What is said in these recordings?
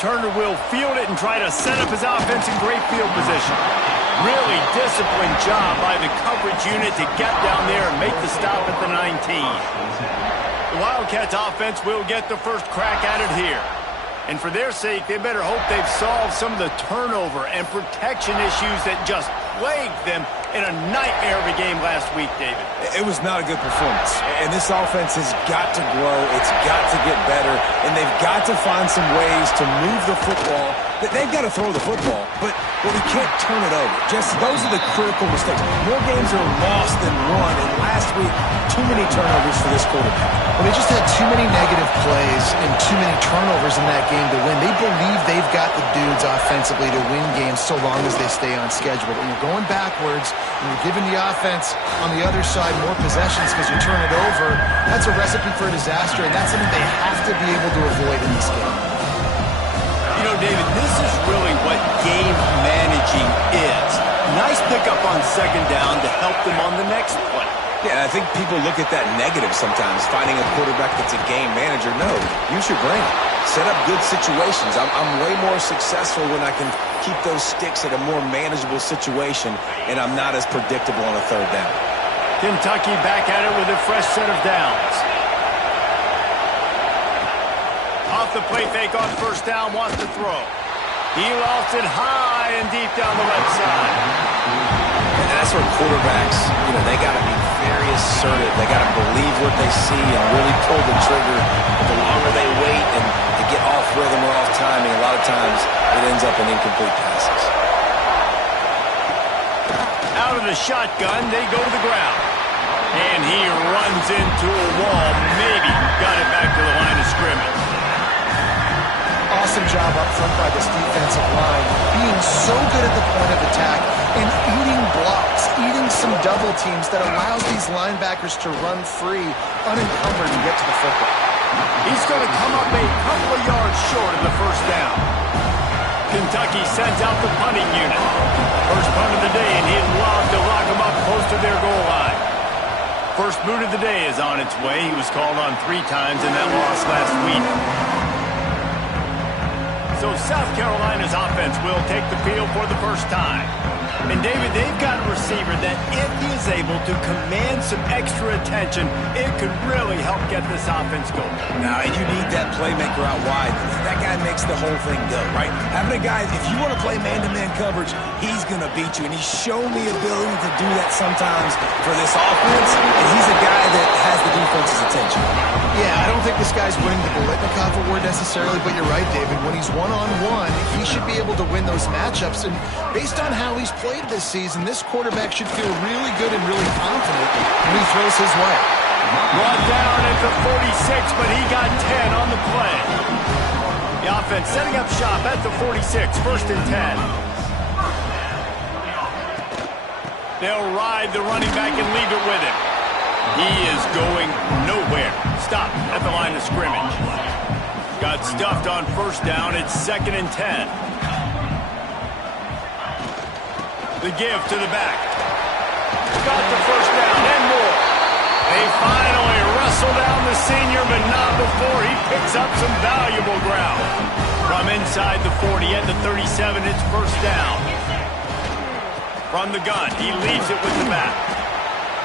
Returner will field it and try to set up his offense in great field position. Really disciplined job by the coverage unit to get down there and make the stop at the 19. The Wildcats offense will get the first crack at it here. And for their sake, they better hope they've solved some of the turnover and protection issues that just plagued them in a nightmare of a game last week, David. It was not a good performance. And this offense has got to grow. It's got to get better. And they've got to find some ways to move the football. They've got to throw the football, but we can't turn it over. Just those are the critical mistakes. More games are lost than won. And last week, too many turnovers for this quarterback. Well, they just had too many negative plays and too many turnovers in that game to win. They believe they've got the dudes offensively to win games so long as they stay on schedule. But when you're going backwards and you're giving the offense on the other side more possessions because you turn it over, that's a recipe for a disaster, and that's something they have to be able to avoid in this game. You know, David, this is really what game managing is. Nice pickup on second down to help them on the next play. Yeah, I think people look at that negative sometimes, finding a quarterback that's a game manager. No, use your brain. Set up good situations. I'm way more successful when I can keep those sticks at a more manageable situation, and I'm not as predictable on a third down. Kentucky back at it with a fresh set of downs. Off the play fake on first down, wants to throw. He lofts it high and deep down the right side. And that's where quarterbacks, they got to be very assertive. They got to believe what they see and really pull the trigger. But the longer they wait and they get off rhythm or off timing, a lot of times it ends up in incomplete passes. Out of the shotgun, they go to the ground. And he runs into a wall. Maybe got it back to the line of scrimmage. Awesome job up front by this defensive line, being so good at the point of attack and eating blocks, eating some double teams that allows these linebackers to run free, unencumbered, and get to the football. He's going to come up a couple of yards short of the first down. Kentucky sends out the punting unit. First punt of the day, and he'd love to lock him up close first boot of the day is on its way. He was called on 3 times in that loss last week. So South Carolina's offense will take the field for the first time. And, David, they've got a receiver that if he is able to command some extra attention, it could really help get this offense going. Now, and you need that playmaker out wide. That guy makes the whole thing go, right? Having a guy, if you want to play man-to-man coverage, he's going to beat you. And he's shown the ability to do that sometimes for this offense. And he's a guy that has the defense's attention. Yeah, I don't think this guy's winning the Biletnikoff Award necessarily, but you're right, David. When he's one-on-one, he should be able to win those matchups. And based on how he's played this season, this quarterback should feel really good and really confident when he throws his way. Brought down at the 46, but he got 10 on the play. The offense setting up shop at the 46, 1st and 10. They'll ride the running back and leave it with him. He is going nowhere. Stop at the line of scrimmage. Got stuffed on 1st down. It's 2nd and 10. The give to the back. Got the 1st down and more. They finally wrestle down the senior, but not before he picks up some valuable ground. From inside the 40 at the 37, it's 1st down. From the gun, he leaves it with the back.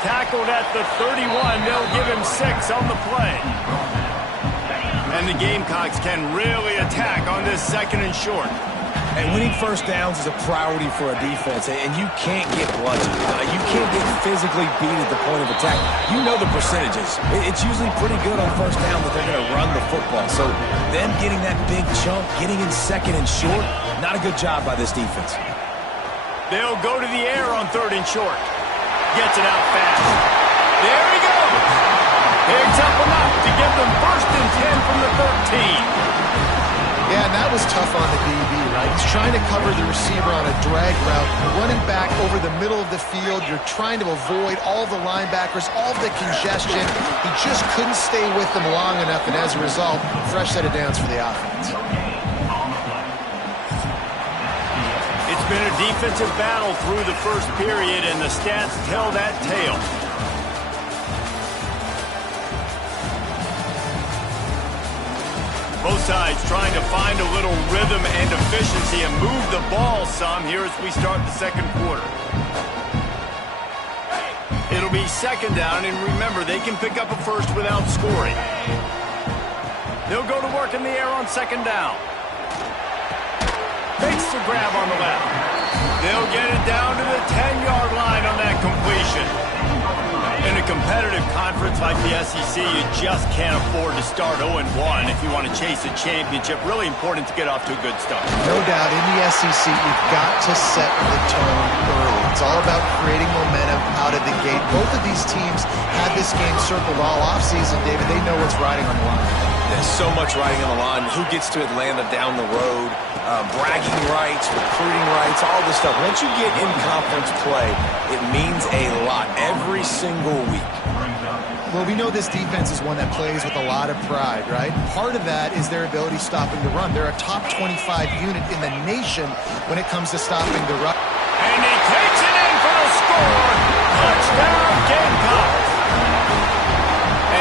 Tackled at the 31, they'll give him 6 on the play. And the Gamecocks can really attack on this 2nd and short. And winning 1st downs is a priority for a defense, and you can't get bludgeoned. You can't get physically beat at the point of attack. You know the percentages. It's usually pretty good on 1st down that they're going to run the football. So them getting that big chunk, getting in 2nd and short, not a good job by this defense. They'll go to the air on 3rd and short. Gets it out fast. There he goes. Picks up enough to give them 1st and 10 from the 13. Yeah, and that was tough on the DB, right? He's trying to cover the receiver on a drag route, running back over the middle of the field. You're trying to avoid all the linebackers, all the congestion. He just couldn't stay with them long enough, and as a result, fresh set of downs for the offense. It's been a defensive battle through the 1st period, and the stats tell that tale. Both sides trying to find a little rhythm and efficiency and move the ball some here as we start the 2nd quarter. It'll be 2nd down, and remember, they can pick up a 1st without scoring. They'll go to work in the air on 2nd down. Makes the grab on the left. They'll get it down to the 10-yard line on that completion. In a competitive conference like the SEC, you just can't afford to start 0-1 if you want to chase a championship. Really important to get off to a good start. No doubt, in the SEC, you've got to set the tone early. It's all about creating momentum out of the gate. Both of these teams had this game circled all offseason, David. They know what's riding on the line. There's so much riding on the line. Who gets to Atlanta down the road? Bragging rights, recruiting rights, all this stuff. Once you get in conference play, it means a lot every single week. Well, we know this defense is one that plays with a lot of pride, right? Part of that is their ability stopping the run. They're a top 25 unit in the nation when it comes to stopping the run. And he takes it in for the score. Touchdown, Gamecocks.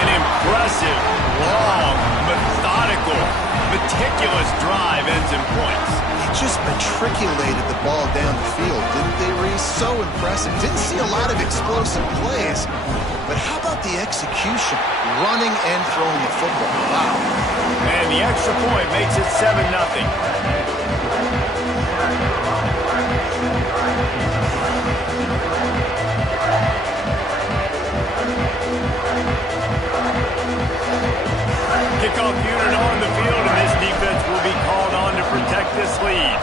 An impressive, long, methodical, meticulous drive ends in points. They just matriculated the ball down the field, didn't they, Reese? So impressive. Didn't see a lot of explosive plays, but how about the execution? Running and throwing the football. Wow. And the extra point makes it 7-0. Kickoff unit on the field, and this defense will be called on to protect this lead.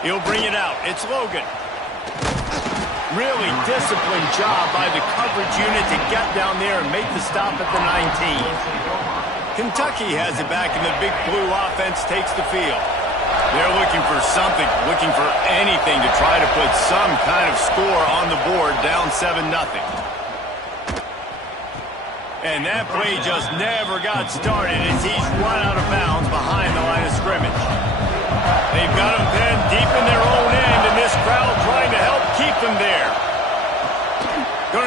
He'll bring it out. It's Logan. Really disciplined job by the coverage unit to get down there and make the stop at the 19. Kentucky has it back, and the Big Blue offense takes the field. They're looking for something, looking for anything to try to put some kind of score on the board, down 7-0. And that play just never got started as he's run out of bounds behind the line of scrimmage. They've got him pinned deep in their own end, and this crowd trying to help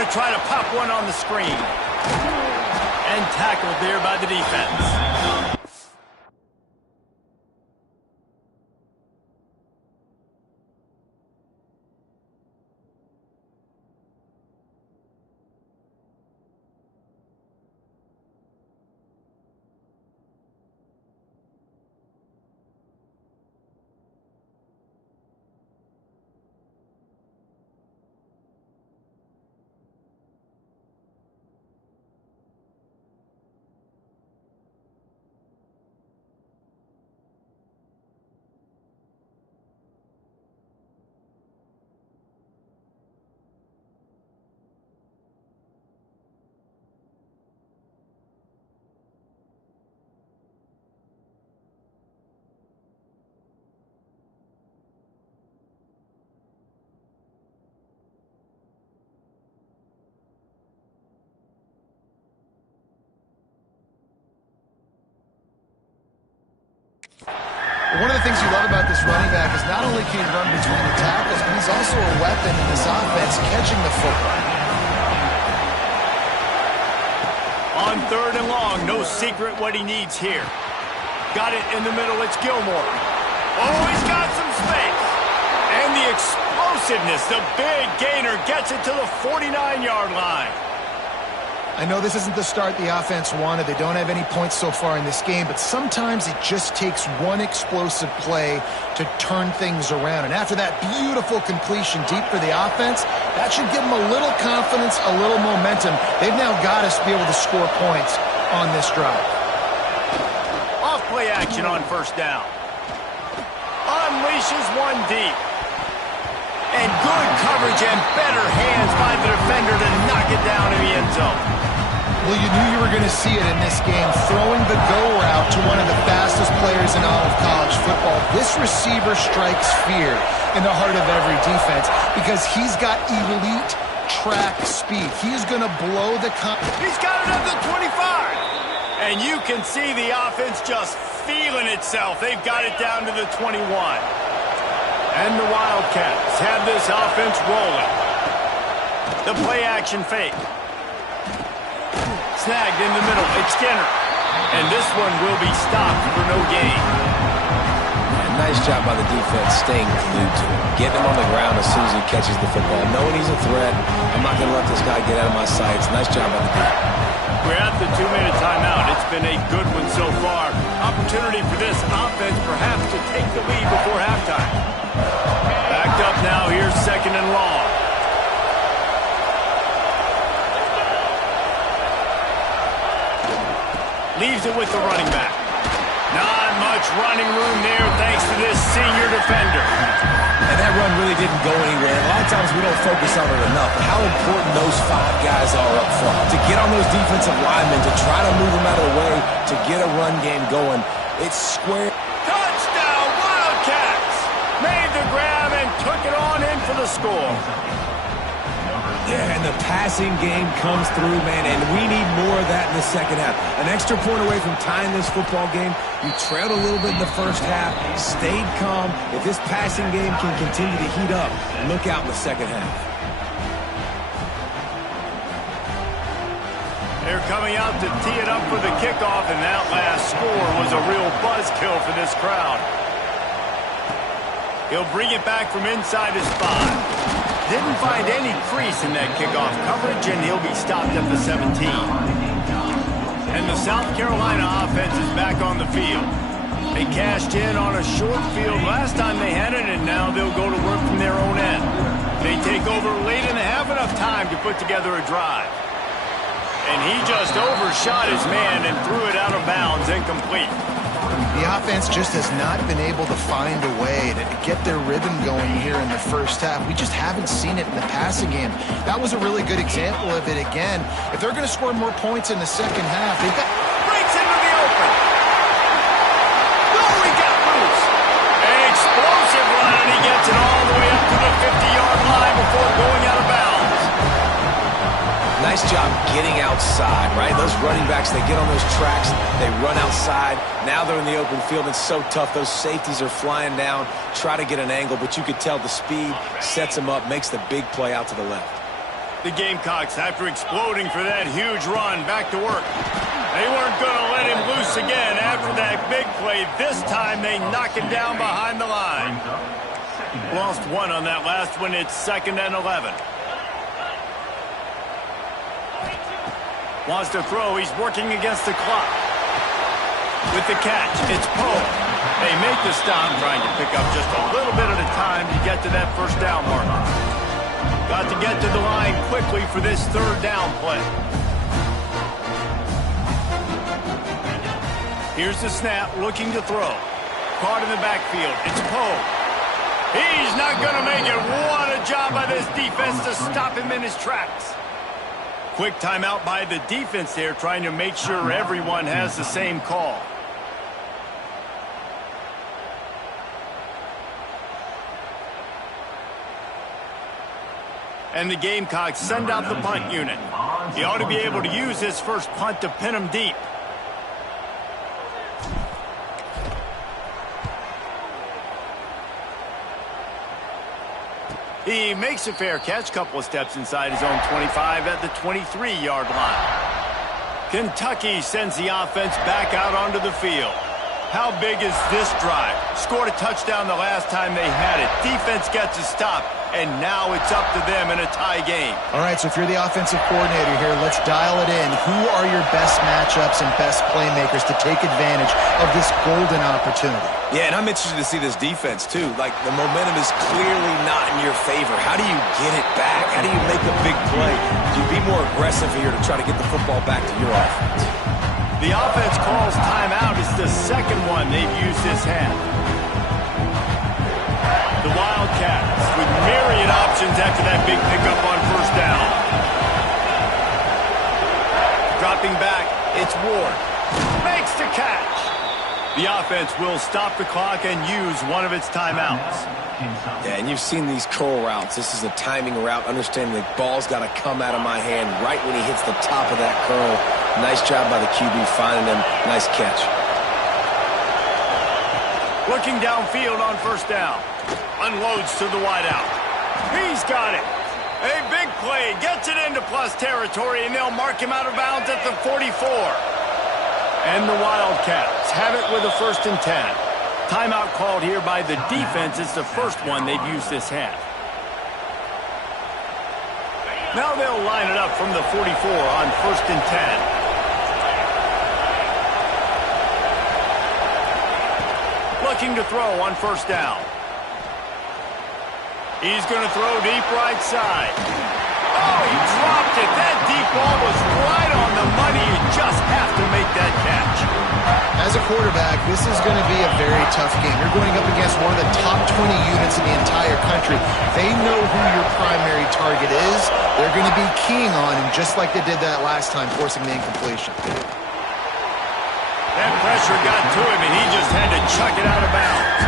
going to try to pop one on the screen. And tackled there by the defense. One of the things you love about this running back is not only can he run between the tackles, but he's also a weapon in this offense catching the football. On 3rd and long, no secret what he needs here. Got it in the middle, it's Gilmore. Oh, he's got some space. And the explosiveness, the big gainer gets it to the 49-yard line. I know this isn't the start the offense wanted. They don't have any points so far in this game, but sometimes it just takes one explosive play to turn things around. And after that beautiful completion deep for the offense, that should give them a little confidence, a little momentum. They've now got us to be able to score points on this drive. Off play action on 1st down. Unleashes one deep. And good coverage and better hands by the defender to knock it down in the end zone. Well, you knew you were going to see it in this game, throwing the go route to one of the fastest players in all of college football. This receiver strikes fear in the heart of every defense because he's got elite track speed. He's going to blow the... He's got it at the 25. And you can see the offense just feeling itself. They've got it down to the 21. And the Wildcats have this offense rolling. The play action fake. Snagged in the middle. It's Skinner. And this one will be stopped for no gain. Nice job by the defense staying glued to him. Getting him on the ground as soon as he catches the football. Knowing he's a threat, I'm not going to let this guy get out of my sights. Nice job by the defense. We're at the 2-minute timeout. It's been a good one so far. Opportunity for this offense perhaps to take the lead before halftime. Backed up now. Here's 2nd and long. Leaves it with the running back. Not much running room there thanks to this senior defender. And that run really didn't go anywhere. A lot of times we don't focus on it enough. How important those 5 guys are up front. To get on those defensive linemen, to try to move them out of the way, to get a run game going. It's square. Touchdown, Wildcats! Made the grab and took it on in for the score. Yeah, and the passing game comes through, man, and we need more of that in the second half. An extra point away from tying this football game. You trailed a little bit in the first half, stayed calm. If this passing game can continue to heat up, look out in the second half. They're coming out to tee it up for the kickoff, and that last score was a real buzzkill for this crowd. He'll bring it back from inside his 5. Didn't find any crease in that kickoff coverage, and he'll be stopped at the 17. And the South Carolina offense is back on the field. They cashed in on a short field last time they had it, and now they'll go to work from their own end. They take over late and have enough time to put together a drive. And he just overshot his man and threw it out of bounds incomplete. The offense just has not been able to find a way to get their rhythm going here in the first half. We just haven't seen it in the passing game. That was a really good example of it again. If they're going to score more points in the second half, they've got... Breaks into the open. Oh, he got loose. An explosive run, and he gets it all the way up to the 50-yard line before going out of bounds. Nice job getting outside, right? Those running backs, they get on those tracks, they run outside. Now they're in the open field. It's so tough. Those safeties are flying down, try to get an angle, but you could tell the speed sets them up, makes the big play out to the left. The Gamecocks, after exploding for that huge run, back to work. They weren't going to let him loose again after that big play. This time they knock him down behind the line. Lost one on that last one. It's 2nd and 11. Wants to throw. He's working against the clock. With the catch, it's Poe. They make the stop, trying to pick up just a little bit at a time to get to that first down marker. Got to get to the line quickly for this 3rd down play. Here's the snap, looking to throw. Caught in the backfield. It's Poe. He's not going to make it. What a job by this defense to stop him in his tracks. Quick timeout by the defense there, trying to make sure everyone has the same call. And the Gamecocks send out the punt unit. He ought to be able to use his first punt to pin him deep. He makes a fair catch, couple of steps inside his own 25 at the 23-yard line. Kentucky sends the offense back out onto the field. How big is this drive? Scored a touchdown the last time they had it. Defense gets a stop, and now it's up to them in a tie game. All right, so if you're the offensive coordinator here, let's dial it in. Who are your best matchups and best playmakers to take advantage of this golden opportunity? Yeah, and I'm interested to see this defense, too. Like, the momentum is clearly not in your favor. How do you get it back? How do you make a big play? Do you be more aggressive here to try to get the football back to your offense? The offense calls timeout. It's the 2nd one they've used this half. The Wildcats with myriad options after that big pickup on 1st down. Dropping back, it's Ward. Makes the catch. The offense will stop the clock and use one of its timeouts. Yeah, and you've seen these curl routes. This is a timing route, understanding the ball's got to come out of my hand right when he hits the top of that curl. Nice job by the QB finding him. Nice catch. Looking downfield on 1st down. Unloads to the wideout. He's got it. A big play. Gets it into plus territory, and they'll mark him out of bounds at the 44. And the Wildcats have it with a 1st and 10. Timeout called here by the defense. It's the first one they've used this half. Now they'll line it up from the 44 on 1st and 10. Looking to throw on 1st down. He's going to throw deep right side. Oh, he dropped it. That deep ball was right on the money. You just have to make that catch. As a quarterback, this is going to be a very tough game. You're going up against one of the top 20 units in the entire country. They know who your primary target is. They're going to be keying on him just like they did that last time, forcing the incompletion. That pressure got to him, and he just had to chuck it out of bounds.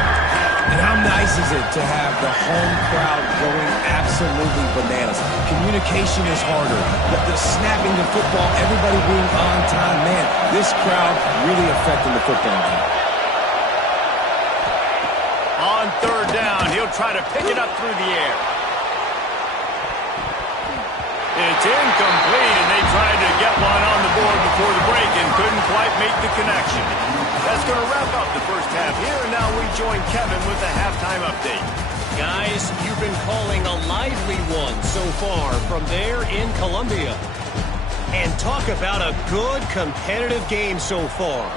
And how nice is it to have the home crowd going absolutely bananas? Communication is harder. The snapping the football, everybody being on time. Man, this crowd really affecting the football game. On 3rd down, he'll try to pick it up through the air. It's incomplete, and they tried to get one on the board before the break and couldn't quite make the connection. That's going to wrap up the first half here, and now we join Kevin with the halftime update. Guys, you've been calling a lively one so far from there in Columbia. And talk about a good competitive game so far.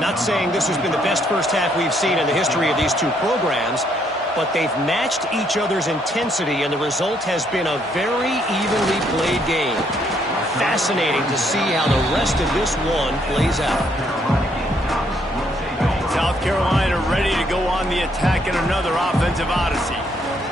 Not saying this has been the best first half we've seen in the history of these two programs, but they've matched each other's intensity, and the result has been a very evenly played game. Fascinating to see how the rest of this one plays out. South Carolina ready to go on the attack in another offensive odyssey.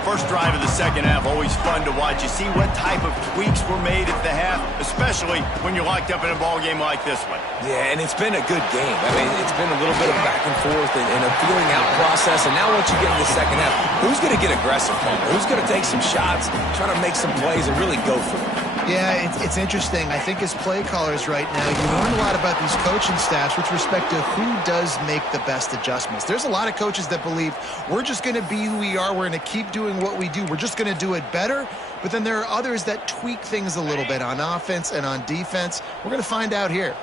First drive of the 2nd half, always fun to watch. You see what type of tweaks were made at the half, especially when you're locked up in a ball game like this one. Yeah, and it's been a good game. I mean, it's been a little bit of back and forth and a feeling out process. And now once you get in the 2nd half, who's going to get aggressive? Who's going to take some shots, try to make some plays, and really go for it? Yeah, it's interesting. I think as play callers right now, you learn a lot about these coaching staffs with respect to who does make the best adjustments. There's a lot of coaches that believe we're just going to be who we are. We're going to keep doing what we do. We're just going to do it better. But then there are others that tweak things a little bit on offense and on defense. We're going to find out here.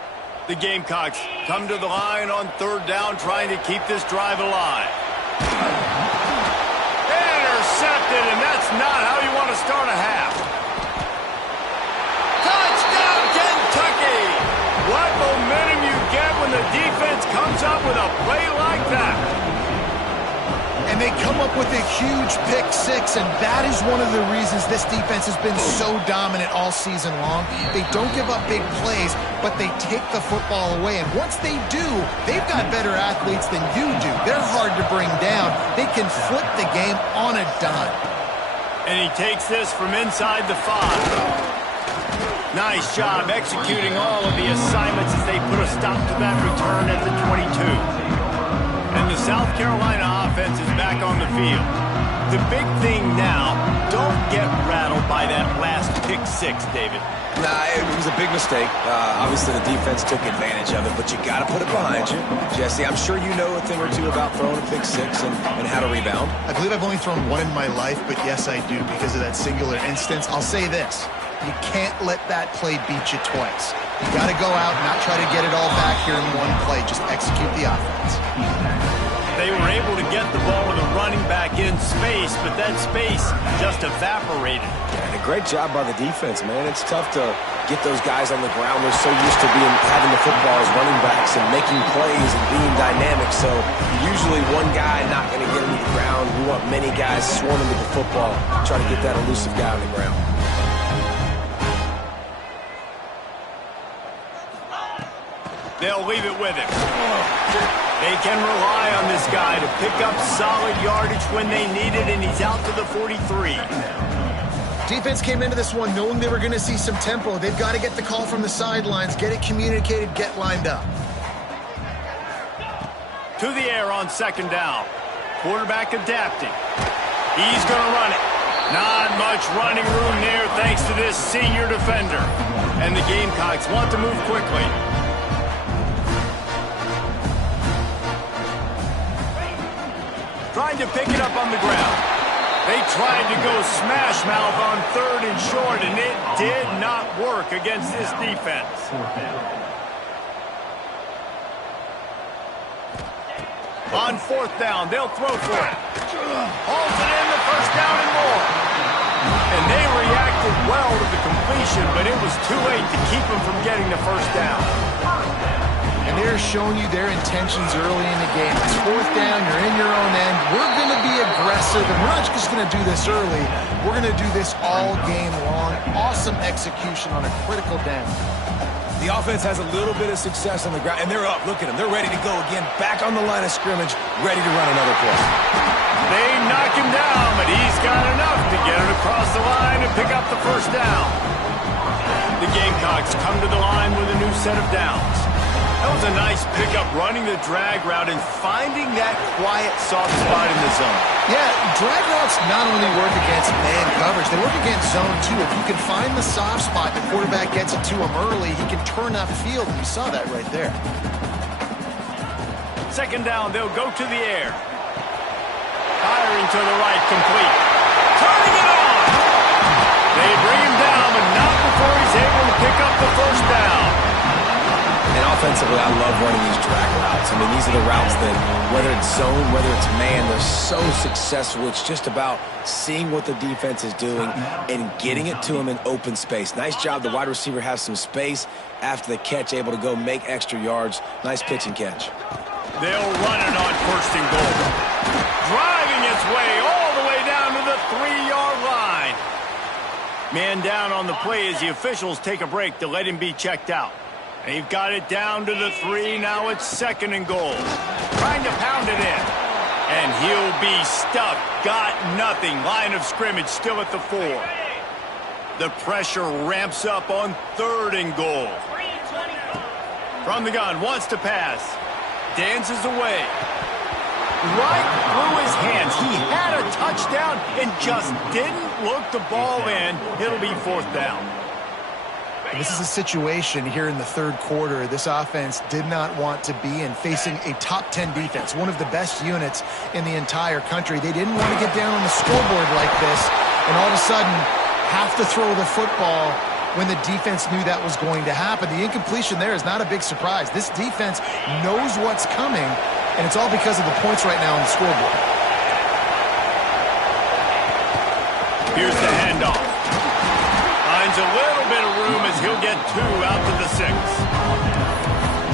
The Gamecocks come to the line on third down, trying to keep this drive alive. Intercepted, and that's not how you want to start a half. Touchdown, Kentucky! What momentum you get when the defense comes up with a play like that. And they come up with a huge pick six, and that is one of the reasons this defense has been so dominant all season long. They don't give up big plays, but they take the football away. And once they do, they've got better athletes than you do. They're hard to bring down. They can flip the game on a dime. And he takes this from inside the 5. Nice job executing all of the assignments as they put a stop to that return at the 22. And the South Carolina offense is back on the field. The big thing now, don't get rattled by that last pick six, David. Nah, it was a big mistake. Obviously, the defense took advantage of it, but you got to put it behind you. Jesse, I'm sure you know a thing or two about throwing a pick six and how to rebound. I believe I've only thrown one in my life, but yes, I do because of that singular instance. I'll say this. You can't let that play beat you twice. You got to go out and not try to get it all back here in one play. Just execute the offense. They were able to get the ball with a running back in space, but that space just evaporated. And a great job by the defense, man. It's tough to get those guys on the ground. They're so used to having the football as running backs and making plays and being dynamic. So usually one guy not going to get him to the ground. We want many guys swarming to the football, try to get that elusive guy on the ground. They'll leave it with him. They can rely on this guy to pick up solid yardage when they need it, and he's out to the 43. Defense came into this one knowing they were going to see some tempo. They've got to get the call from the sidelines, get it communicated, get lined up. To the air on second down. Quarterback adapting. He's going to run it. Not much running room there thanks to this senior defender. And the Gamecocks want to move quickly. Trying to pick it up on the ground. They tried to go smash mouth on third and short, and it did not work against this defense. On fourth down, they'll throw for it. Hauls it in, the first down and more. And they reacted well to the completion, but it was too late to keep them from getting the first down. And they're showing you their intentions early in the game. It's fourth down, you're in your own end. We're going to be aggressive, and we're not just going to do this early. We're going to do this all game long. Awesome execution on a critical down. The offense has a little bit of success on the ground, and they're up. Look at them. They're ready to go again, back on the line of scrimmage, ready to run another play. They knock him down, but he's got enough to get it across the line and pick up the first down. The Gamecocks come to the line with a new set of downs. That was a nice pickup, running the drag route and finding that quiet, soft spot in the zone. Yeah, drag routes not only work against man coverage, they work against zone too. If you can find the soft spot, the quarterback gets it to him early, he can turn that field, and you saw that right there. Second down, they'll go to the air. Firing to the right, complete. Turning it on! They bring him down, but not before he's able to pick up the first down. And offensively, I love running these drag routes. I mean, these are the routes that, whether it's zone, whether it's man, they're so successful. It's just about seeing what the defense is doing and getting it to them in open space. Nice job. The wide receiver has some space after the catch, able to go make extra yards. Nice pitch and catch. They'll run it on first and goal. Driving its way all the way down to the 3-yard line. Man down on the play as the officials take a break to let him be checked out. They've got it down to the 3. Now it's second and goal. Trying to pound it in. And he'll be stuffed. Got nothing. Line of scrimmage still at the 4. The pressure ramps up on third and goal. From the gun, wants to pass. Dances away. Right through his hands. He had a touchdown and just didn't look the ball in. It'll be fourth down. And this is a situation here in the third quarter this offense did not want to be in, facing a top 10 defense, one of the best units in the entire country. They didn't want to get down on the scoreboard like this and all of a sudden have to throw the football when the defense knew that was going to happen. The incompletion there is not a big surprise. This defense knows what's coming, and it's all because of the points right now on the scoreboard. Here's the handoff. Finds a little bit of room as he'll get 2 out to the 6.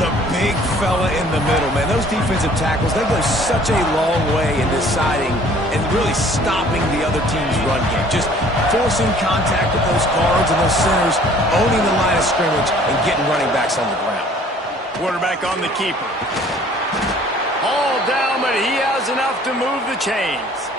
The big fella in the middle, man. Those defensive tackles, they go such a long way in deciding and really stopping the other team's run game. Just forcing contact with those guards and those centers, owning the line of scrimmage, and getting running backs on the ground. Quarterback on the keeper. All down, but he has enough to move the chains.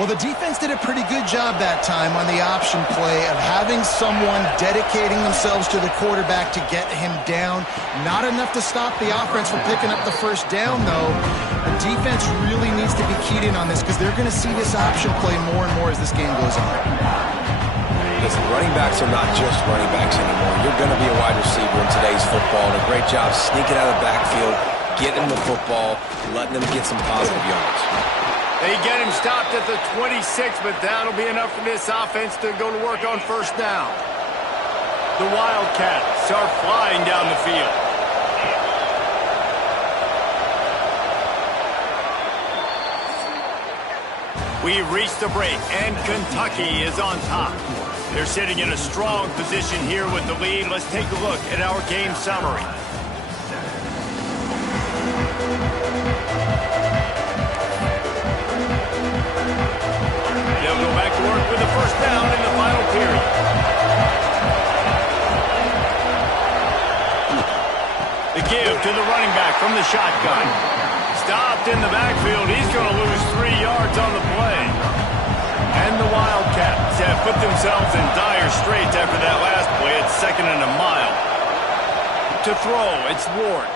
Well, the defense did a pretty good job that time on the option play of having someone dedicating themselves to the quarterback to get him down. Not enough to stop the offense from picking up the first down, though. The defense really needs to be keyed in on this because they're going to see this option play more and more as this game goes on. Listen, running backs are not just running backs anymore. You're going to be a wide receiver in today's football. And a great job sneaking out of the backfield, getting the football, letting them get some positive yards. They get him stopped at the 26, but that'll be enough for this offense to go to work on first down. The Wildcats are flying down the field. We've reached the break, and Kentucky is on top. They're sitting in a strong position here with the lead. Let's take a look at our game summary. They'll go back to work with the first down in the final period. The give to the running back from the shotgun. Stopped in the backfield. He's going to lose 3 yards on the play. And the Wildcats have put themselves in dire straits after that last play. It's 2nd and a mile. To throw, it's Ward.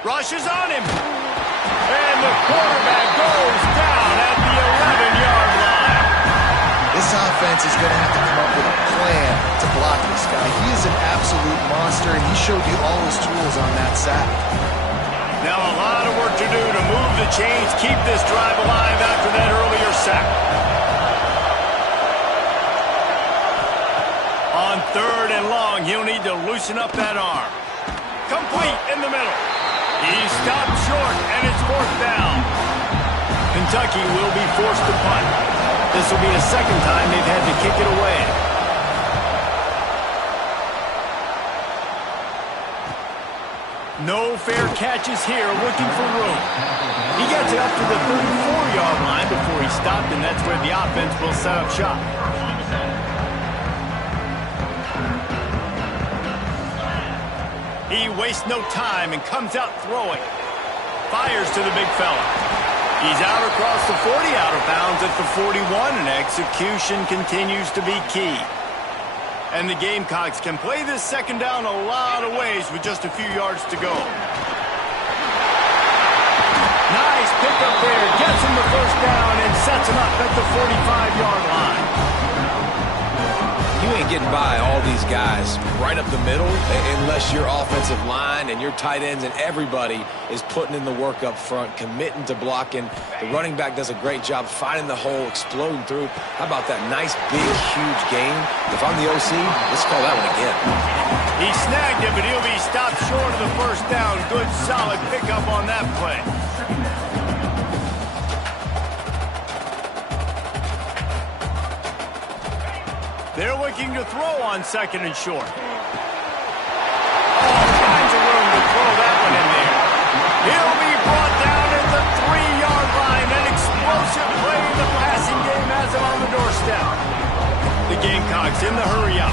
Rushes on him. And the quarterback goes down at the 11-yard line. This offense is going to have to come up with a plan to block this guy. He is an absolute monster, and he showed you all his tools on that sack. Now a lot of work to do to move the chains, keep this drive alive after that earlier sack. On 3rd and long, he'll need to loosen up that arm. Complete in the middle. He's stopped short, and it's 4th down. Kentucky will be forced to punt. This will be the 2nd time they've had to kick it away. No fair catches here, looking for room. He gets it up to the 34-yard line before he stopped, and that's where the offense will set up shop. He wastes no time and comes out throwing. Fires to the big fella. He's out across the 40, out of bounds at the 41, and execution continues to be key. And the Gamecocks can play this 2nd down a lot of ways with just a few yards to go. Nice pickup there. Gets him the first down and sets him up at the 45-yard line. You ain't getting by all these guys right up the middle unless your offensive line and your tight ends and everybody is putting in the work up front, committing to blocking. The running back does a great job finding the hole, exploding through. How about that nice, big, huge gain? If I'm the OC, let's call that one again. He snagged it, but he'll be stopped short of the first down. Good, solid pickup on that play. They're looking to throw on 2nd and short. All kinds of room to throw that one in there. He'll be brought down at the 3-yard line. An explosive play in the passing game has him on the doorstep. The Gamecocks in the hurry up.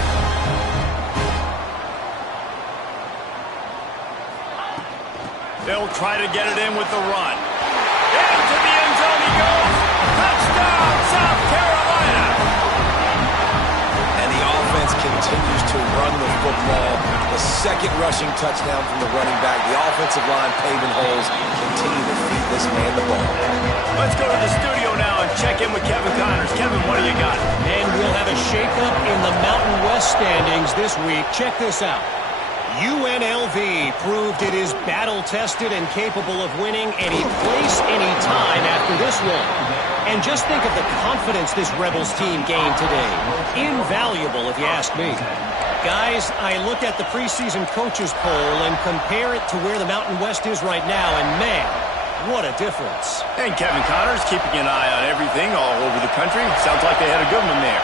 They'll try to get it in with the run. Into the end zone he goes. Touchdown, South Carolina. And the offense continues to run the football. The 2nd rushing touchdown from the running back. The offensive line paving holes. Continue to feed this man the ball. Let's go to the studio now and check in with Kevin Connors. Kevin, what do you got? And we'll have a shakeup in the Mountain West standings this week. Check this out. UNLV proved it is battle-tested and capable of winning any place, any time after this one. And just think of the confidence this Rebels team gained today. Invaluable, if you ask me. Guys, I looked at the preseason coaches poll and compare it to where the Mountain West is right now, and man, what a difference. And Kevin Connors keeping an eye on everything all over the country. Sounds like they had a good one there.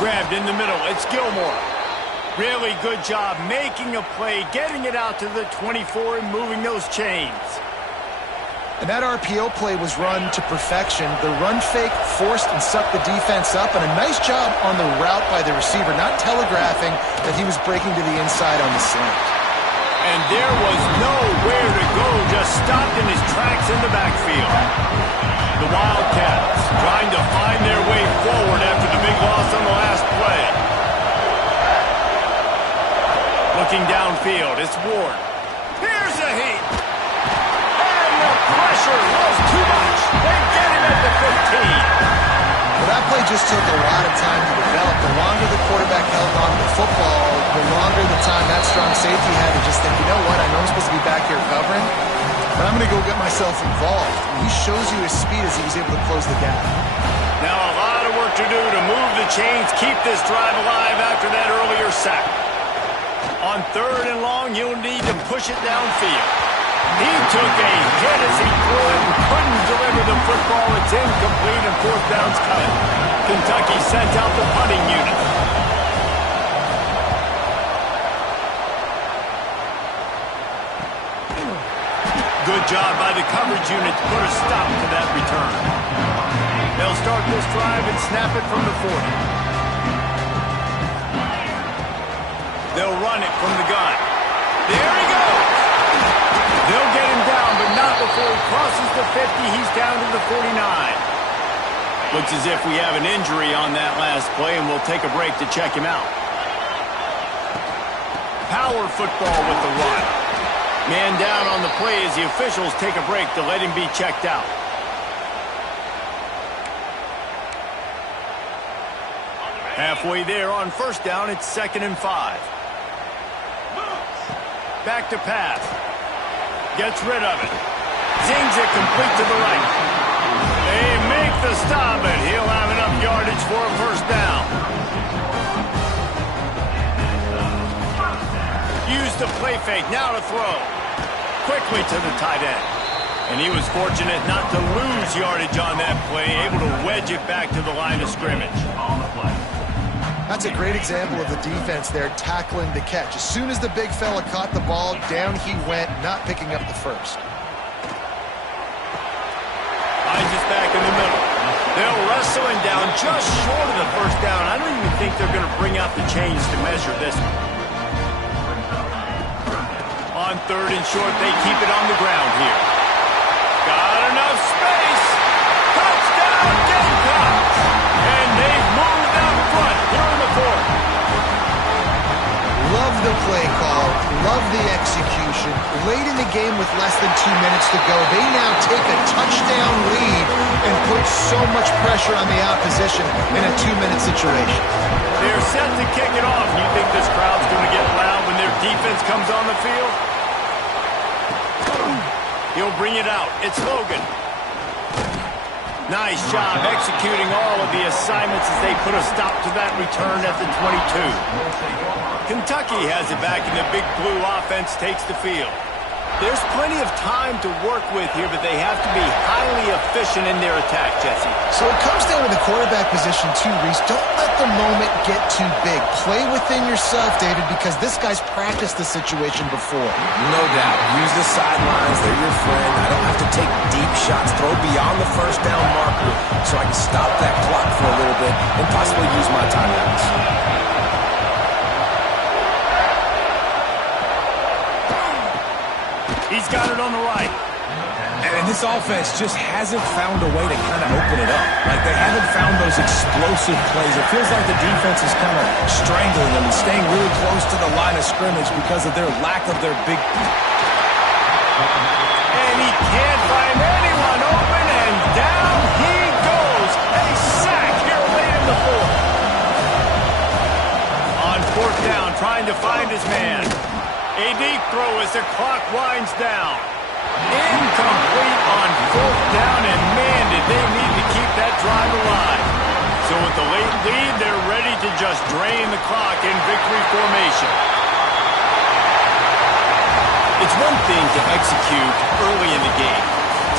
Grabbed in the middle. It's Gilmore. Really good job making a play, getting it out to the 24 and moving those chains. And that RPO play was run to perfection. The run fake forced and sucked the defense up, and a nice job on the route by the receiver, not telegraphing that he was breaking to the inside on the slant. And there was nowhere to go, just stopped in his tracks in the backfield. The Wildcats trying to find their way forward after the big loss on the last play. Looking downfield, it's Ward. Here's a heat. And the pressure was too much. They get him at the 15. Well, that play just took a lot of time to develop. The longer the quarterback held on to the football, the longer the time that strong safety had to just think, you know what, I know I'm supposed to be back here covering, but I'm going to go get myself involved. And he shows you his speed as he was able to close the gap. Now a lot of work to do to move the chains, keep this drive alive after that earlier sack. On 3rd and long, you'll need to push it downfield. He took a hit as he threw it and couldn't deliver the football. It's incomplete and 4th down's coming. Kentucky sent out the punting unit. Good job by the coverage unit to put a stop to that return. They'll start this drive and snap it from the 40. They'll run it from the gun. There he goes. They'll get him down, but not before he crosses the 50. He's down to the 49. Looks as if we have an injury on that last play, and we'll take a break to check him out. Power football with the run. Man down on the play as the officials take a break to let him be checked out. Halfway there on 1st down, it's 2nd and 5. Back to pass. Gets rid of it. Zings it complete to the right. They make the stop, and he'll have enough yardage for a 1st down. Use the play fake. Now to throw. Quickly to the tight end. And he was fortunate not to lose yardage on that play, able to wedge it back to the line of scrimmage. That's a great example of the defense there tackling the catch. As soon as the big fella caught the ball, down he went, not picking up the 1st. Finds us back in the middle. They'll wrestle him down just short of the 1st down. I don't even think they're going to bring out the chains to measure this one. On 3rd and short, they keep it on the ground here. Got enough space. Touchdown, Gamecocks. And they've moved out front here in the 4th. Love the play call. Love the execution. Late in the game with less than 2 minutes to go, they now take a touchdown lead and put so much pressure on the opposition in a 2-minute situation. They're set to kick it off. You think this crowd's going to get loud when their defense comes on the field? He'll bring it out. It's Logan. Nice job executing all of the assignments as they put a stop to that return at the 22. Kentucky has it back, and the Big Blue offense takes the field. There's plenty of time to work with here, but they have to be highly efficient in their attack, Jesse. So it comes down to the quarterback position too, Reese. Don't let the moment get too big. Play within yourself, David, because this guy's practiced the situation before. No doubt. Use the sidelines. They're your friend. I don't have to take deep shots. Throw beyond the 1st down marker so I can stop that clock for a little bit and possibly use my timeouts. He's got it on the right. And this offense just hasn't found a way to kind of open it up. Like, they haven't found those explosive plays. It feels like the defense is kind of strangling them and staying really close to the line of scrimmage because of their lack of their big... And he can't find anyone open, and down he goes. A sack here late in the fourth. On fourth down, trying to find his man. A deep throw as the clock winds down. Incomplete on fourth down, and man, did they need to keep that drive alive. So with the late lead, they're ready to just drain the clock in victory formation. It's one thing to execute early in the game.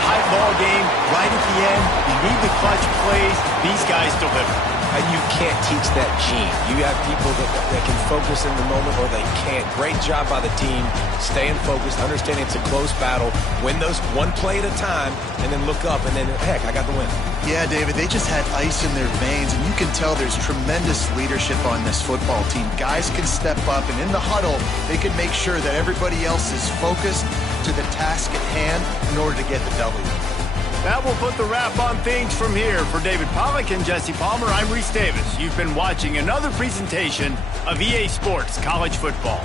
Tight ball game, right at the end, you need the clutch plays. These guys deliver. And you can't teach that gene. You have people that can focus in the moment or they can't. Great job by the team, staying focused, understanding it's a close battle, win those one play at a time, and then look up, and then, heck, I got the win. Yeah, David, they just had ice in their veins, and you can tell there's tremendous leadership on this football team. Guys can step up, and in the huddle, they can make sure that everybody else is focused to the task at hand in order to get the W. That will put the wrap on things from here. For David Pollack and Jesse Palmer, I'm Reese Davis. You've been watching another presentation of EA Sports College Football.